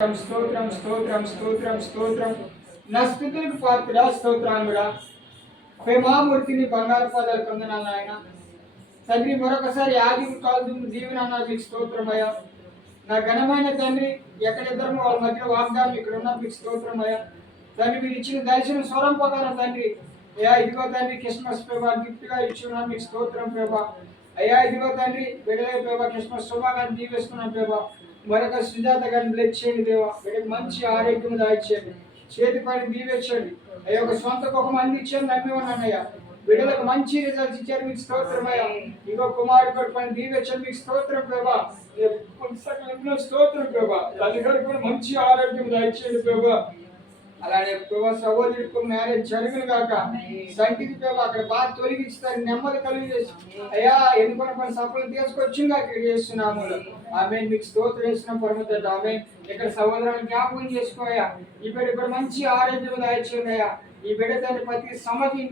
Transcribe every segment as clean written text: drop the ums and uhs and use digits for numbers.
స్తోత్రం స్తోత్రం స్తోత్రం స్తోత్రం నా స్థుతులకు పాత్ర స్తోత్రాంగుడా ప్రేమామూర్తిని బంగారు పాదాలు పొందనాలు ఆయన తండ్రి మరొకసారి ఆది కాదు దీవెన మీకు స్తోత్రమయ్యా నా ఘనమైన తండ్రి ఎక్కడిద్దరము వాళ్ళ మధ్య వాగ్దానం ఇక్కడ ఉన్న మీకు స్తోత్రమయ్యా తండ్రి మీరు ఇచ్చిన దర్శనం స్వరం ప్రకారం తండ్రి అయ్యా ఇదిగో తండ్రి క్రిస్మస్ ప్రభా గిఫ్ట్గా ఇచ్చున్నాను మీకు స్తోత్రం ప్రభా అయ్యా ఇదిగో తండ్రి బిడ్డలే ప్రభా క్రిస్మస్ శుభాకాంక్షలు దీవిస్తున్నాను ప్రభా మరొక సుజాత గారిని బ్లెస్ చేయండి దేవా బిడ్డకు మంచి ఆరోగ్యం దాయిచ్చేయండి చేతి పని దీవించండి అయ్యా ఒక సొంత ఒక మంది ఇచ్చారు నమ్మి ఉన్నానయ్యా బిడ్డలకు మంచి రిజల్ట్స్ ఇచ్చారు మీకు స్తోత్రమయ్యా ఇగో కుమారుడు పని దీవించండి మీకు స్తోత్రం ప్రభా స్తోత్రం ప్రభా తల్లిగారు కూడా మంచి ఆరోగ్యం దాయిచ్చేయండి ప్రభా అలానే ప్రభా సహోదరుడికి మ్యారేజ్ జరుగును కాక సంటికి ప్రభా అక్కడ బాగా తొలగించుతారు నెమ్మది కలిగి చేసి అయ్యా ఎన్నుకున్న పని సఫలం తీసుకొచ్చిందా ఇక్కడ చేస్తున్నాము ఆమె మీకు స్తోత్రం వేసిన పరమత ఆమె ఇక్కడ సహోదరులను జ్ఞాపకం చేసుకోయా ఈ బిడ్డ ఇప్పుడు మంచి ఆరోగ్యం దాయిచ్చున్నాయా ఈ బిడ్డ తన ప్రతి సమతి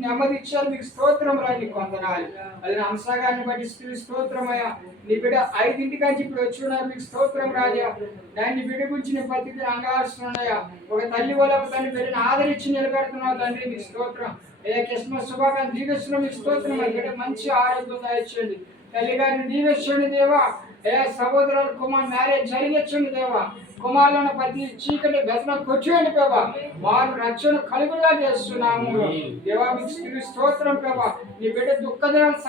నెమ్మది ఇచ్చారు మీకు స్తోత్రం రాని కొందనాలు అది అంశగాన్ని బట్టి స్తోత్రమయ్యా నీ బిడ్డ 5 నుంచి ఇప్పుడు వచ్చి ఉన్నారు మీకు స్తోత్రం రాజా దాన్ని బిడ్డ గురించి నేను ప్రతిదిన అంగలారుస్తున్నాయా ఒక తల్లి వల్ల తల్లి బిడ్డను ఆదరించి నిలబెడుతున్నావు తండ్రి మీకు స్తోత్రం ఏ క్రిస్మస్ శుభాకాంక్షలు దీవిస్తున్నాం మీకు స్తోత్రం బిడ్డ మంచి ఆరోగ్యం దాయిచ్చండి తల్లి గారిని దీవించండి దేవా ఏ సహోదరులు కుమార్ మ్యారేజ్ జరిగించండి దేవా కుమారులను ప్రతి చీకటి వ్యసనం కొట్టివేయండి ప్రభా వారు రక్షణ కలుగుగా చేస్తున్నాము దేవా మీకు స్తోత్రం ప్రభా నీ బిడ్డ దుఃఖ దినాలు